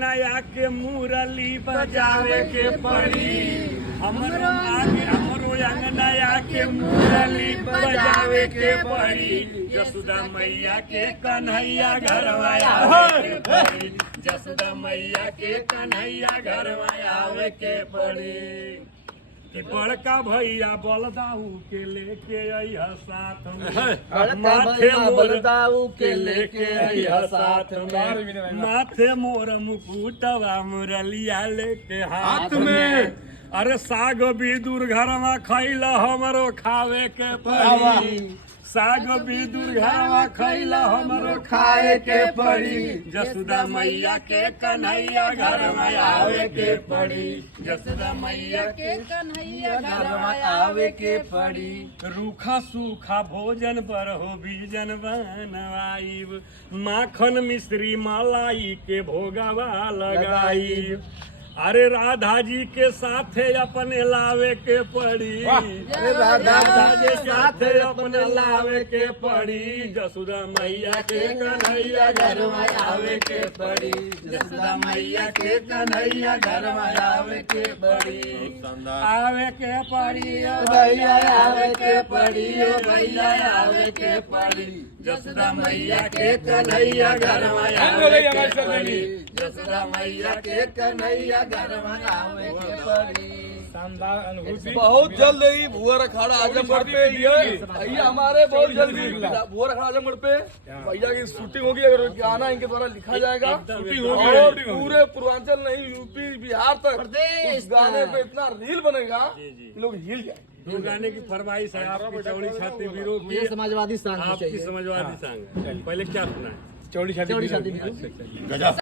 नया के मुरली बजावे के पड़ी हमरो अंगनया के मुरली बजावे के पड़ी जसोदा मैया के कन्हैया घरवा आवे के पड़ी जसोदा मैया के कन्हैया घरवा आवे के पड़ी बड़का भैया बलदाऊ के लेके अइहा साथ में माथे बलदाऊ के लेके अइहा साथ में माथे मोर मुकुटवा मुरलिया लेके हाथ में अरे साग बिदुर घरवा खैला हमरो खावे के पड़ी साग बिदुर घरवा खैला हमरो खाए के पड़ी जसोदा मैया के कन्हैया घरवा आवे के पड़ी जसोदा मैया के कन्हैया घरवा आवे के पड़ी रूखा सूखा भोजन पर हो बीजन बनवाइब माखन मिश्री मलाई के भोगवा लगाइब अरे राधा जी के साथे अपने लावे के पड़ी राधा जी के साथे अपने लावे के पड़ी जसोदा मैया के कन्हैया घरवा आवे के पड़ी जसोदा मैया के कन्हैया घरवा आवे के पड़ी आवे के पड़ी ओ भैया आवे के पड़ी ओ भैया आवे के पड़ी जसोदा मैया के कन्हैया घरवा आवे के पड़ी जसोदा मैया के कन्हैया बहुत जल्द ही भुआ अखाड़ा आजमगढ़ पे भैया हमारे बहुत जल्दी भुआ अखाड़ा आजमगढ़ पे भैया की शूटिंग होगी अगर गाना इनके द्वारा लिखा जाएगा और पूरे पूर्वांचल नहीं यूपी बिहार तक उस गाने पे इतना रील बनेगा लोग हिल जाए दो गाने की फरमाइश है आपकी चौड़ी छाती वीरों की समाजवादी सांग आपकी समाजवादी सांग पहले क्या सुना है चौड़ी छाती